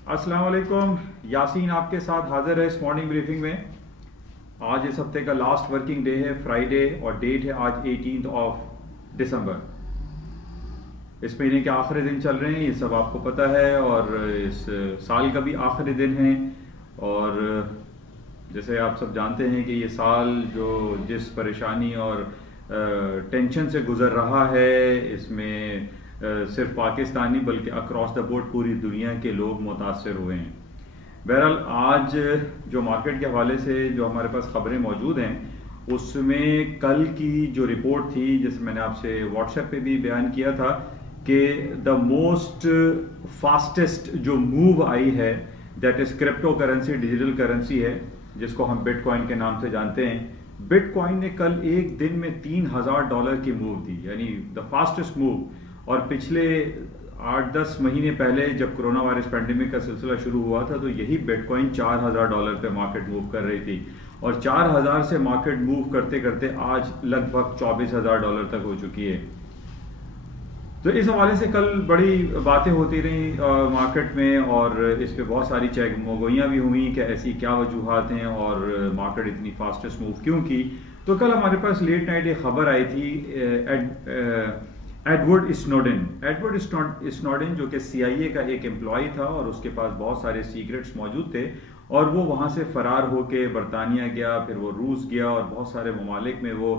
अस्सलाम वालेकुम। यासीन आपके साथ हाजिर है इस मॉर्निंग ब्रीफिंग में। आज इस हफ्ते का लास्ट वर्किंग डे है, फ्राइडे, और डेट है आज 18 दिसंबर। इस महीने के आखिरी दिन चल रहे हैं, ये सब आपको पता है, और इस साल का भी आखिरी दिन है। और जैसे आप सब जानते हैं कि ये साल जो जिस परेशानी और टेंशन से गुजर रहा है, इसमें सिर्फ पाकिस्तानी बल्कि अक्रॉस द बोर्ड पूरी दुनिया के लोग मुतासर हुए हैं। बहरहाल आज जो मार्केट के हवाले से जो हमारे पास खबरें मौजूद हैं, उसमें कल की जो रिपोर्ट थी, जैसे मैंने आपसे व्हाट्सएप पे भी बयान किया था कि द मोस्ट फास्टेस्ट जो मूव आई है that is crypto currency, digital currency है, जिसको हम बिटकॉइन के नाम से जानते हैं। बिटकॉइन ने कल एक दिन में $3000 की मूव दी, यानी द फास्टेस्ट मूव। और पिछले 8-10 महीने पहले जब कोरोना वायरस पैंडेमिक का सिलसिला शुरू हुआ था, तो यही बिटकॉइन $4000 पे मार्केट मूव कर रही थी, और 4000 से मार्केट मूव करते करते आज लगभग $24000 तक हो चुकी है। तो इस हवाले से कल बड़ी बातें होती रही मार्केट में, और इस पे बहुत सारी चहमगोइयाँ भी हुई कि ऐसी क्या वजूहात हैं और मार्केट इतनी फास्टेस्ट मूव क्यों की। तो कल हमारे पास लेट नाइट एक खबर आई थी एडवर्ड स्नोडेन जो कि CIA का एक एम्प्लॉय था, और उसके पास बहुत सारे सीक्रेट्स मौजूद थे, और वो वहाँ से फरार होके बरतानिया गया, फिर वो रूस गया, और बहुत सारे ममालिक में वो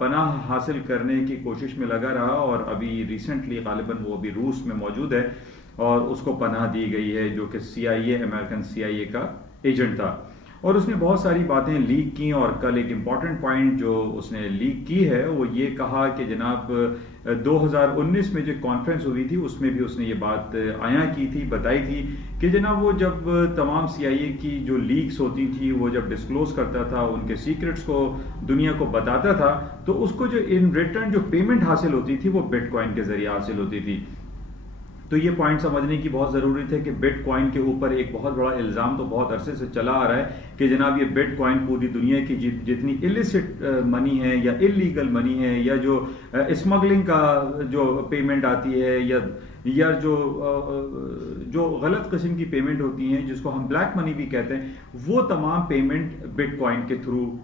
पनाह हासिल करने की कोशिश में लगा रहा, और अभी रिसेंटली गालिबन वो अभी रूस में मौजूद है और उसको पनाह दी गई है, जो कि अमेरिकन CIA का एजेंट था। और उसने बहुत सारी बातें लीक की, और कल एक इम्पॉर्टेंट पॉइंट जो उसने लीक की है वो ये कहा कि जनाब 2019 में जो कॉन्फ्रेंस हुई थी उसमें भी उसने ये बात आया की थी, बताई थी कि जनाब वो जब तमाम CIA की जो लीक्स होती थी, वो जब डिस्क्लोज करता था, उनके सीक्रेट्स को दुनिया को बताता था, तो उसको जो इन रिटर्न जो पेमेंट हासिल होती थी वो बिटकॉइन के जरिए हासिल होती थी। तो ये पॉइंट समझने की बहुत ज़रूरत है कि बिटकॉइन के ऊपर एक बहुत बड़ा इल्ज़ाम तो बहुत अरसे से चला आ रहा है कि जनाब ये बिटकॉइन पूरी दुनिया की जितनी इलिसिट मनी है या इलीगल मनी है, या जो स्मगलिंग का जो पेमेंट आती है, या जो गलत किस्म की पेमेंट होती हैं, जिसको हम ब्लैक मनी भी कहते हैं, वो तमाम पेमेंट बिटकॉइन के थ्रू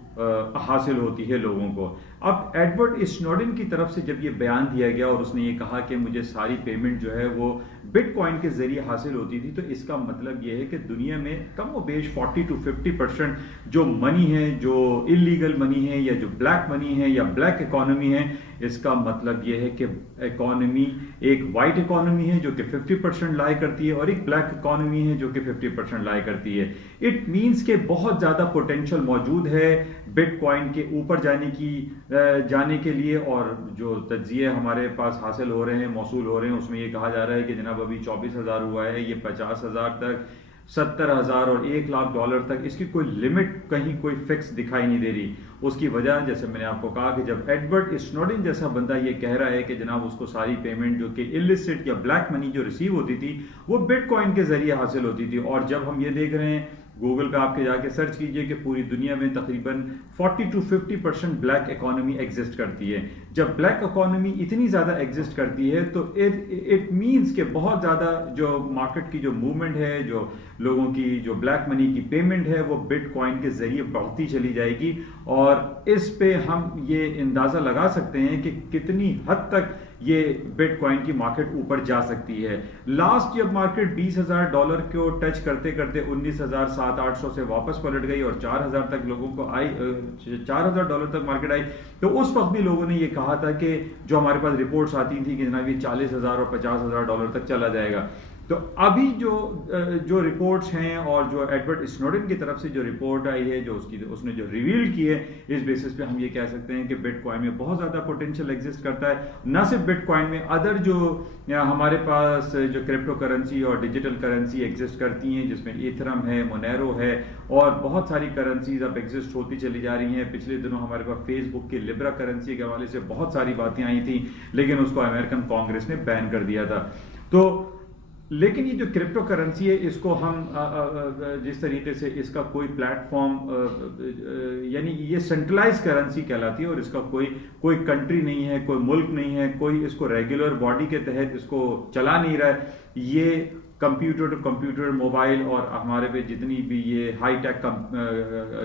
हासिल होती है लोगों को। अब एडवर्ड स्नोडेन की तरफ से जब ये बयान दिया गया और उसने ये कहा कि मुझे सारी पेमेंट जो है वो बिटकॉइन के जरिए हासिल होती थी, तो इसका मतलब ये है कि दुनिया में कम व बेश 40 to 50% जो मनी है, जो इलीगल मनी है, या जो ब्लैक मनी है, या ब्लैक इकोनॉमी है, इसका मतलब यह है कि इकोनॉमी एक वाइट इकोनॉमी है जो कि 50% लाई करती है, और एक ब्लैक इकोनॉमी है जो कि 50% लाई करती है। इट मींस के बहुत ज्यादा पोटेंशियल मौजूद है बिटकॉइन के ऊपर जाने के लिए, और जो तज्जिए हमारे पास हासिल हो रहे हैं, मौसूल हो रहे हैं, उसमें यह कहा जा रहा है कि जनाब अभी 24,000 हुआ है, ये 50,000 तक, 70,000 और $1,00,000 तक, इसकी कोई लिमिट कहीं कोई फिक्स दिखाई नहीं दे रही। उसकी वजह, जैसे मैंने आपको कहा, कि जब एडवर्ड स्नोडेन जैसा बंदा ये कह रहा है कि जनाब उसको सारी पेमेंट जो कि इलिसिट या ब्लैक मनी जो रिसीव होती थी वो बिटकॉइन के जरिए हासिल होती थी, और जब हम ये देख रहे हैं, गूगल पे आपके जाके सर्च कीजिए कि पूरी दुनिया में तकरीबन 40 to 50% ब्लैक इकोनॉमी एग्जिस्ट करती है। जब ब्लैक इकोनॉमी इतनी ज़्यादा एग्जिस्ट करती है, तो इट मींस कि बहुत ज़्यादा जो मार्केट की जो मूवमेंट है, जो लोगों की जो ब्लैक मनी की पेमेंट है, वो बिटकॉइन के जरिए बढ़ती चली जाएगी। और इस पे हम ये अंदाज़ा लगा सकते हैं कि कितनी हद तक ये बिटकॉइन की मार्केट ऊपर जा सकती है। लास्ट जब मार्केट $20,000 को टच करते करते 19,700-800 से वापस पलट गई और 4,000 तक लोगों को आई, $4,000 तक मार्केट आई, तो उस वक्त भी लोगों ने ये कहा था कि जो हमारे पास रिपोर्ट्स आती थी कि जनाब ये 40,000 और $50,000 तक चला जाएगा। तो अभी जो रिपोर्ट्स हैं, और जो एडवर्ड स्नोडेन की तरफ से जो रिपोर्ट आई है, जो उसने जो रिवील की है, इस बेसिस पे हम ये कह सकते हैं कि बिटकॉइन में बहुत ज़्यादा पोटेंशियल एग्जिस्ट करता है। न सिर्फ बिटकॉइन में, अदर जो हमारे पास जो क्रिप्टो करेंसी और डिजिटल करेंसी एग्जिस्ट करती हैं, जिसमें इथरम है, मोनेरो है, और बहुत सारी करेंसीज अब एग्जिस्ट होती चली जा रही हैं। पिछले दिनों हमारे पास फेसबुक की लिब्रा करेंसी के हवाले से बहुत सारी बातें आई थी, लेकिन उसको अमेरिकन कांग्रेस ने बैन कर दिया था। तो लेकिन ये जो क्रिप्टो करेंसी है, इसको हम जिस तरीके से इसका कोई प्लेटफॉर्म, यानी ये सेंट्रलाइज करेंसी कहलाती है, और इसका कोई कंट्री नहीं है, कोई मुल्क नहीं है, कोई इसको रेगुलर बॉडी के तहत इसको चला नहीं रहा है। ये کمپیوٹر ٹو کمپیوٹر موبائل اور ہمارے پہ جتنی بھی یہ ہائی ٹیک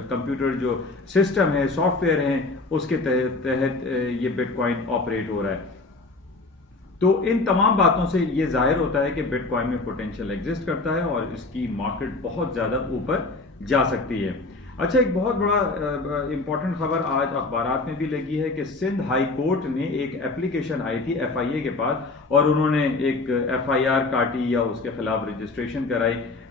کمپیوٹر جو سسٹم ہے سافٹ ویئر ہیں اس کے تحت یہ بٹ کوائن آپریٹ ہو رہا ہے. تو ان تمام باتوں سے یہ ظاہر ہوتا ہے کہ بٹ کوائن میں پوٹینشیل ایگزسٹ کرتا ہے اور اس کی مارکیٹ بہت زیادہ اوپر جا سکتی ہے. اچھا، ایک بہت بڑا امپورٹنٹ خبر آج اخبارات میں بھی لگی ہے کہ سندھ ہائی کورٹ نے ایک اپلیکیشن آئی تھی FIA کے پاس اور انہوں نے ایک FIR کاٹی یا اس کے خلاف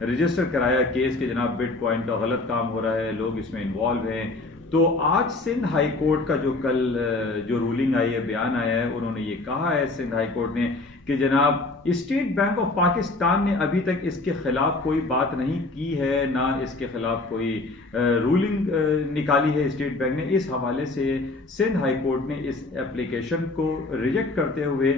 رجسٹر کرایا کیس کہ جناب بٹ کوائن کا غلط کام ہو رہا ہے، لوگ اس میں انوالو ہیں. تو آج سندھ ہائی کورٹ کا جو کل جو رولنگ آئی ہے، بیان آیا ہے، انہوں نے یہ کہا ہے سندھ ہائی کورٹ نے کہ جناب اسٹیٹ بینک آف پاکستان نے ابھی تک اس کے خلاف کوئی بات نہیں کی ہے، نہ اس کے خلاف کوئی رولنگ نکالی ہے اسٹیٹ بینک نے. اس حوالے سے سندھ ہائی کورٹ نے اس اپلیکیشن کو ریجیکٹ کرتے ہوئے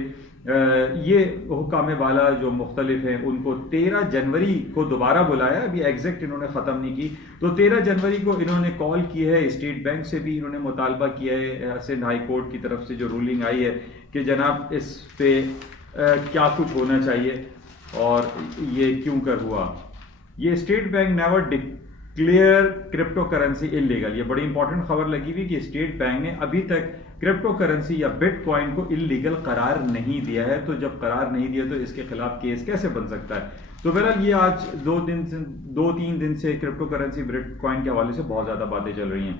یہ حکام بالا جو مختلف ہیں ان کو 13 جنوری کو دوبارہ بلایا. ابھی ایگزیکٹ انہوں نے ختم نہیں کی، تو 13 جنوری کو انہوں نے کال کی ہے. اسٹیٹ بینک سے بھی انہوں نے مطالبہ کیا ہے سندھ ہائی کورٹ کی طرف سے جو رولنگ آئی ہے کہ جناب اس پہ کیا کچھ ہونا چاہیے اور یہ کیوں کر ہوا. یہ state bank never declare crypto currency illegal. یہ بڑی امپورٹنٹ خبر لگی ہوئی کہ اسٹیٹ بینک نے ابھی تک کرپٹو کرنسی یا بٹ کوائن کو انلیگل قرار نہیں دیا ہے. تو جب قرار نہیں دیا تو اس کے خلاف کیس کیسے بن سکتا ہے؟ تو بہرحال یہ آج 2-3 دن سے کرپٹو کرنسی بٹ کوائن کے حوالے سے بہت زیادہ باتیں چل رہی ہیں.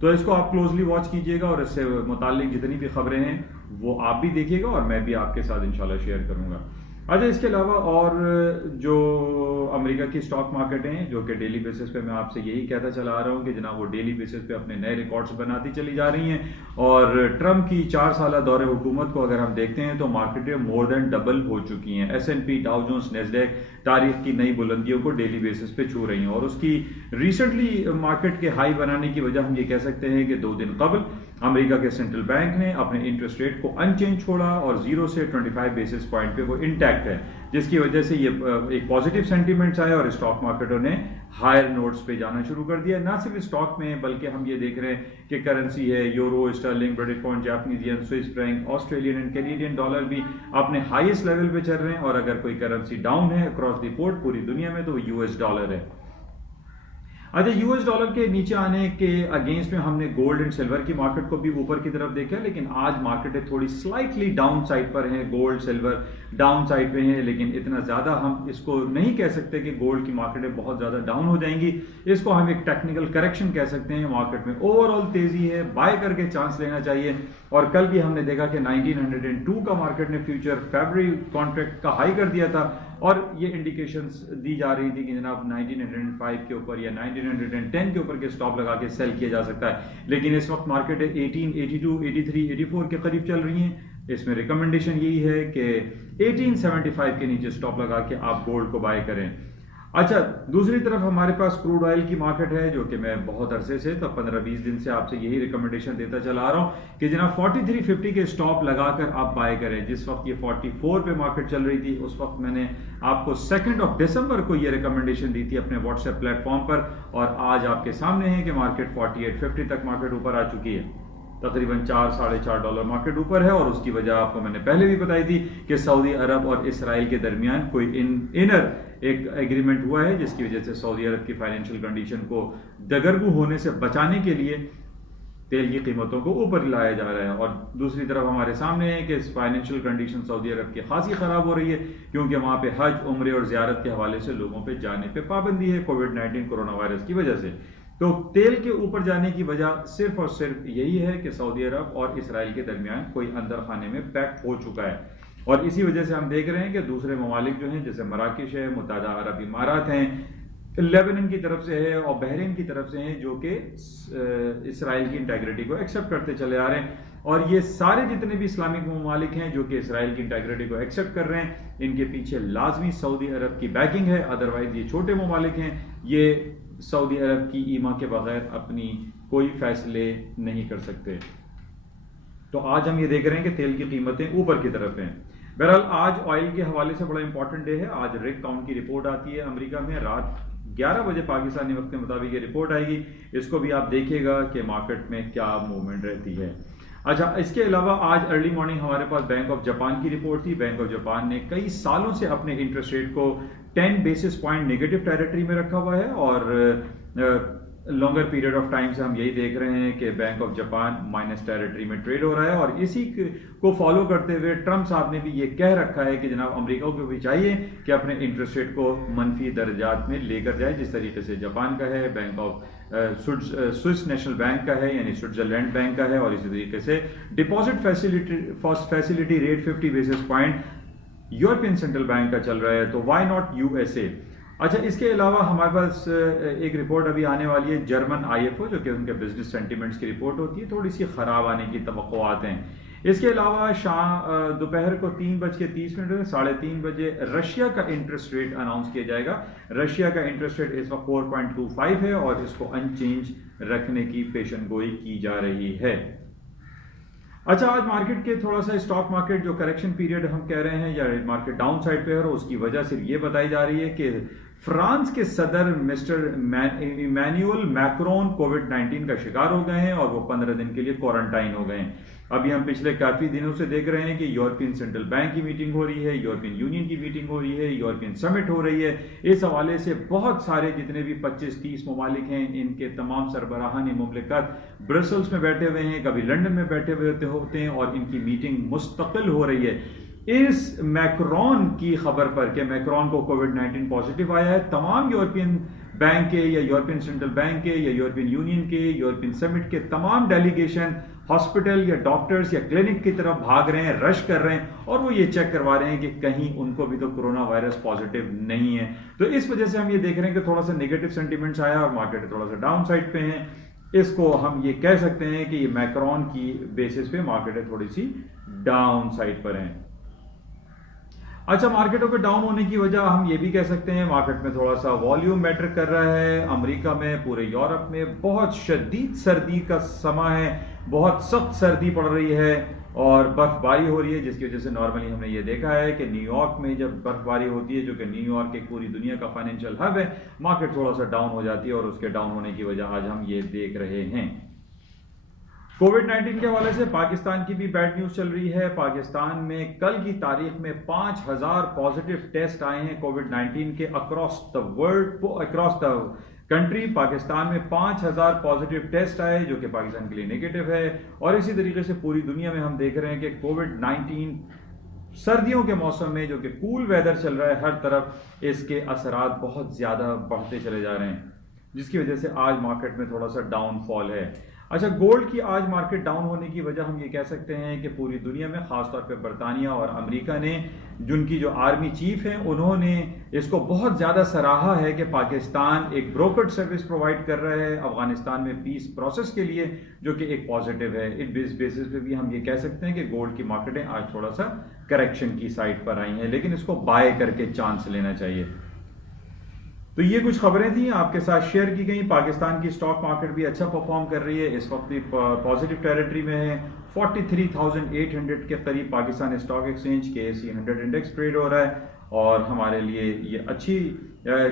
تو اس کو آپ کلوزلی واچ کیجئے گا اور اس سے متعلق جتنی بھی خبریں ہیں وہ آپ بھی دیکھیے گا اور میں بھی آپ کے ساتھ انشاءاللہ شیئر کروں گا. اچھا، اس کے علاوہ اور جو امریکہ کی سٹاک مارکیٹ ہیں جو کہ ڈیلی بیسس پہ میں آپ سے یہی کہتا چلا آ رہا ہوں کہ جناب وہ ڈیلی بیسس پہ اپنے نئے ریکارڈز بناتی چلی جا رہی ہیں. اور ٹرمپ کی 4 سالہ دور حکومت کو اگر ہم دیکھتے ہیں تو مارکیٹیں مور دین ڈبل ہو چکی ہیں. S&P، ڈاؤ جونز، نیسڈیک تاریخ کی نئی بلندیوں کو ڈیلی بیسس پہ چھو رہی ہیں اور اس کی ریسنٹلی مارکیٹ کے ہائی بنانے کی وجہ ہم یہ کہہ سکتے ہیں کہ 2 دن قبل امریکہ کے سینٹرل بینک نے اپنے انٹرسٹ ریٹ کو ان چینج چھوڑا اور 0 سے 25 بیسس پوائنٹ پہ وہ انٹیکٹ ہے، جس کی وجہ سے یہ ایک پازیٹیو سینٹیمنٹس آئے اور اسٹاک مارکیٹوں نے ہائر نوٹس پہ جانا شروع کر دیا. نہ صرف اسٹاک میں بلکہ ہم یہ دیکھ رہے ہیں کہ کرنسی ہے euro, sterling, British pound, Japanese yen, Swiss franc, Australian and Canadian dollar بھی اپنے ہائیسٹ لیول پہ چل رہے ہیں. اور اگر کوئی کرنسی ڈاؤن ہے اکراس دی بورڈ پوری دنیا میں تو وہ US ڈالر ہے. اچھا، US ڈالر کے نیچے آنے کے اگینسٹ میں ہم نے گولڈ اینڈ سلور کی مارکیٹ کو بھی اوپر کی طرف دیکھا، لیکن آج مارکیٹیں تھوڑی سلائٹلی ڈاؤن سائڈ پر ہیں. گولڈ سلور ڈاؤن سائڈ پہ ہیں، لیکن اتنا زیادہ ہم اس کو نہیں کہہ سکتے کہ گولڈ کی مارکیٹیں بہت زیادہ ڈاؤن ہو جائیں گی. اس کو ہم ایک ٹیکنیکل کریکشن کہہ سکتے ہیں. مارکیٹ میں اوور آل تیزی ہے، بائی کر کے چانس لینا چاہیے. اور کل بھی ہم نے دیکھا کہ 1902 کا مارکیٹ نے فیوچر فیبرری کانٹریکٹ کا ہائی کر دیا تھا اور یہ انڈیکیشنز دی جا رہی تھی کہ جناب 1905 کے اوپر یا 1910 کے اوپر کے سٹاپ لگا کے سیل کیا جا سکتا ہے. لیکن اس وقت مارکیٹ 1882 83 84 کے قریب چل رہی ہیں. اس میں ریکمنڈیشن یہی ہے کہ 1875 کے نیچے سٹاپ لگا کے آپ گولڈ کو بائی کریں. اچھا، دوسری طرف ہمارے پاس کروڈ آئل کی مارکیٹ ہے جو کہ میں بہت عرصے سے 15-20 دن سے آپ سے یہی ریکمنڈیشن دیتا چلا آ رہا ہوں کہ جناب 4350 کے سٹاپ لگا کر آپ بائی کریں. جس وقت یہ 44 پہ مارکیٹ چل رہی تھی اس وقت میں نے آپ کو 2 دسمبر کو یہ ریکمنڈیشن دی تھی اپنے واٹس ایپ پلیٹ فارم پر اور آج آپ کے سامنے ہے کہ مارکیٹ 4850 تک مارکیٹ اوپر آ چکی ہے. تقریباً $4-4.5 مارکیٹ اوپر ہے اور اس کی وجہ آپ کو میں نے پہلے بھی بتائی تھی کہ سعودی عرب اور اسرائیل کے درمیان کوئی انر ایک ایگریمنٹ ہوا ہے جس کی وجہ سے سعودی عرب کی فائنینشیل کنڈیشن کو دگرگوں ہونے سے بچانے کے لیے تیل کی قیمتوں کو اوپر لایا جا رہا ہے. اور دوسری طرف ہمارے سامنے ہے کہ فائنینشیل کنڈیشن سعودی عرب کی خاصی خراب ہو رہی ہے کیونکہ وہاں پہ حج، عمرے اور زیارت کے حوالے سے لوگوں پہ جانے پہ پابندی ہے کووڈ-19 کورونا وائرس کی وجہ سے. تو تیل کے اوپر جانے کی وجہ صرف اور صرف یہی ہے کہ سعودی عرب اور اسرائیل کے درمیان کوئی اندر خانے میں پیکٹ ہو چکا ہے. اور اسی وجہ سے ہم دیکھ رہے ہیں کہ دوسرے ممالک جو ہیں جیسے مراکش ہے، متحدہ عرب امارات ہیں، لیبنن کی طرف سے ہے اور بحرین کی طرف سے ہیں جو کہ اسرائیل کی انٹیگریٹی کو ایکسیپٹ کرتے چلے آ رہے ہیں. اور یہ سارے جتنے بھی اسلامک ممالک ہیں جو کہ اسرائیل کی انٹیگریٹی کو ایکسیپٹ کر رہے ہیں ان کے پیچھے لازمی سعودی عرب کی بیکنگ ہے. ادروائز یہ چھوٹے ممالک ہیں، یہ سعودی عرب کی ایما کے بغیر اپنی کوئی فیصلے نہیں کر سکتے. تو آج ہم یہ دیکھ رہے ہیں کہ تیل کی قیمتیں اوپر کی طرف ہیں. بہرحال آج آئل کے حوالے سے بڑا امپورٹنٹ ڈے ہے. آج ریگ کاؤنٹ کی رپورٹ آتی ہے امریکہ میں رات 11 بجے پاکستانی وقت کے مطابق یہ رپورٹ آئے گی. اس کو بھی آپ دیکھیے گا کہ مارکیٹ میں کیا موومنٹ رہتی ہے. اچھا، اس کے علاوہ آج ارلی مارننگ ہمارے پاس بینک آف جاپان کی رپورٹ تھی. بینک آف جاپان نے کئی سالوں سے اپنے انٹرسٹ ریٹ کو 10 बेसिस पॉइंट नेगेटिव टेरिटरी में रखा हुआ है और लॉन्गर पीरियड ऑफ टाइम से हम यही देख रहे हैं कि bank of Japan minus territory में ट्रेड हो रहा है। और इसी को फॉलो करते हुए ट्रंप साहब ने भी ये कह रखा है कि जनाब अमेरिका को भी चाहिए कि अपने इंटरेस्ट रेट को मनफी दर्जात में लेकर जाए, जिस तरीके से जापान का है, bank of Swiss national bank का है यानी स्विट्जरलैंड बैंक का है, और इसी तरीके से deposit facility rate 50 basis point European central bank का चल रहा है, तो वाई नॉट यूएसए। अच्छा, इसके अलावा हमारे पास एक रिपोर्ट अभी आने वाली है जर्मन आईएफओ, जो कि उनके बिजनेस सेंटीमेंट्स की रिपोर्ट होती है, थोड़ी सी खराब आने की तवक्कुआत हैं। इसके अलावा दोपहर को 3:30 में 3:30 बजे रशिया का इंटरेस्ट रेट अनाउंस किया जाएगा। रशिया का इंटरेस्ट रेट इस वक्त 4.25 है और इसको अनचेंज रखने की पेशनगोई की जा रही है। अच्छा, आज मार्केट के थोड़ा सा स्टॉक मार्केट जो करेक्शन पीरियड हम कह रहे हैं या मार्केट डाउन साइड पे है, उसकी वजह सिर्फ ये बताई जा रही है कि फ्रांस के सदर मिस्टर इमैनुअल मैक्रोन कोविड-19 का शिकार हो गए हैं और वो 15 दिन के लिए क्वारंटाइन हो गए हैं। अभी हम पिछले काफी दिनों से देख रहे हैं कि यूरोपियन सेंट्रल बैंक की मीटिंग हो रही है, यूरोपियन यूनियन की मीटिंग हो रही है, यूरोपियन समिट हो रही है। इस हवाले से बहुत सारे जितने भी 25-30 ममालिक हैं, इनके तमाम सरबराहानी मुमलिकत ब्रसल्स में बैठे हुए हैं, कभी लंदन में बैठे हुए होते हैं और इनकी मीटिंग मुस्तकिल हो रही है। इस मैक्रोन की खबर पर कि मैक्रोन को कोविड-19 पॉजिटिव आया है, तमाम यूरोपियन बैंक के या यूरोपियन सेंट्रल बैंक के या यूरोपियन यूनियन के, यूरोपियन समिट के तमाम डेलीगेशन हॉस्पिटल या डॉक्टर्स या क्लिनिक की तरफ भाग रहे हैं, रश कर रहे हैं और वो ये चेक करवा रहे हैं कि कहीं उनको भी तो कोरोना वायरस पॉजिटिव नहीं है। तो इस वजह से हम ये देख रहे हैं कि थोड़ा सा नेगेटिव सेंटीमेंट्स आया और मार्केट थोड़ा सा डाउन साइड पे है। इसको हम ये कह सकते हैं कि ये मैक्रोन की बेसिस पे मार्केट थोड़ी सी डाउन साइड पर है। अच्छा, मार्केटों के डाउन होने की वजह हम ये भी कह सकते हैं मार्केट में थोड़ा सा वॉल्यूम मैटर कर रहा है। अमेरिका में, पूरे यूरोप में बहुत शदीद सर्दी का समय है, बहुत सख्त सर्दी पड़ रही है और बर्फबारी हो रही है, जिसकी वजह से नॉर्मली हमने ये देखा है कि न्यूयॉर्क में जब बर्फबारी होती है, जो कि न्यूयॉर्क एक पूरी दुनिया का फाइनेंशियल हब है, मार्केट थोड़ा सा डाउन हो जाती है और उसके डाउन होने की वजह आज हम ये देख रहे हैं। कोविड-19 के हवाले से पाकिस्तान की भी बैड न्यूज चल रही है। पाकिस्तान में कल की तारीख में 5000 पॉजिटिव टेस्ट आए हैं कोविड-19 के across the world, across the country. Pakistan में 5000 पॉजिटिव टेस्ट आए जो कि पाकिस्तान के लिए नेगेटिव है। और इसी तरीके से पूरी दुनिया में हम देख रहे हैं कि कोविड-19 सर्दियों के मौसम में, जो कि कूल वेदर चल रहा है हर तरफ, इसके असरात बहुत ज्यादा बढ़ते चले जा रहे हैं, जिसकी वजह से आज मार्केट में थोड़ा सा डाउनफॉल है। अच्छा, गोल्ड की आज मार्केट डाउन होने की वजह हम ये कह सकते हैं कि पूरी दुनिया में, खासतौर पे बरतानिया और अमेरिका ने, जिनकी जो आर्मी चीफ हैं, उन्होंने इसको बहुत ज्यादा सराहा है कि पाकिस्तान एक ब्रोकर्ड सर्विस प्रोवाइड कर रहा है अफगानिस्तान में पीस प्रोसेस के लिए, जो कि एक पॉजिटिव है। इस बेसिस पे भी हम ये कह सकते हैं कि गोल्ड की मार्केटें आज थोड़ा सा करेक्शन की साइड पर आई हैं, लेकिन इसको बाय करके चांस लेना चाहिए। तो ये कुछ खबरें थी आपके साथ शेयर की गई। पाकिस्तान की स्टॉक मार्केट भी अच्छा परफॉर्म कर रही है, इस वक्त भी पॉजिटिव टेरिटरी में है। 43,800 के करीब Pakistan stock exchange KSE 100 index trade हो रहा है और हमारे लिए ये अच्छी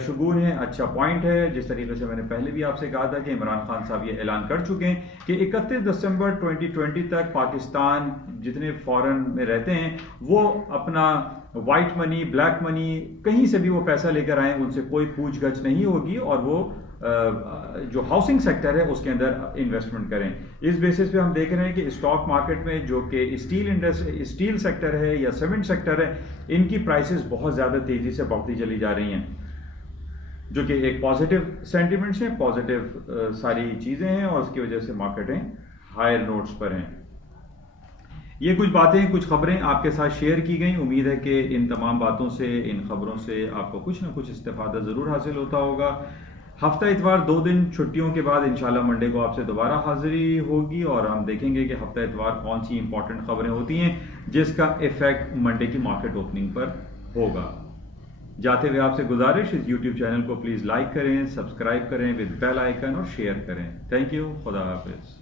शुगून है, अच्छा पॉइंट है। जिस तरीके से मैंने पहले भी आपसे कहा था कि इमरान खान साहब ये ऐलान कर चुके हैं कि 31 दिसंबर 2020 तक पाकिस्तान जितने फॉरेन में रहते हैं वो अपना व्हाइट मनी, ब्लैक मनी, कहीं से भी वो पैसा लेकर आए, उनसे कोई पूछगछ नहीं होगी और वो जो हाउसिंग सेक्टर है उसके अंदर इन्वेस्टमेंट करें। इस बेसिस पे हम देख रहे हैं कि स्टॉक मार्केट में जो कि स्टील सेक्टर है या सीमेंट सेक्टर है, इनकी प्राइसेस बहुत ज्यादा तेजी से बढ़ती चली जा रही हैं, जो कि एक पॉजिटिव सेंटिमेंट्स है, पॉजिटिव सारी चीजें हैं और उसकी वजह से मार्केटें हायर नोट्स पर हैं। ये कुछ बातें, कुछ खबरें आपके साथ शेयर की गई। उम्मीद है कि इन तमाम बातों से, इन खबरों से आपको कुछ ना कुछ इस्तेफादा जरूर हासिल होता होगा। हफ्ता इतवार 2 दिन छुट्टियों के बाद इंशाल्लाह मंडे को आपसे दोबारा हाजिरी होगी और हम देखेंगे कि हफ्ता इतवार कौन सी इंपॉर्टेंट खबरें होती हैं जिसका इफेक्ट मंडे की मार्केट ओपनिंग पर होगा। जाते हुए आपसे गुजारिश, इस यूट्यूब चैनल को प्लीज लाइक करें, सब्सक्राइब करें विद बेल आइकन और शेयर करें। थैंक यू, खुदा हाफिज।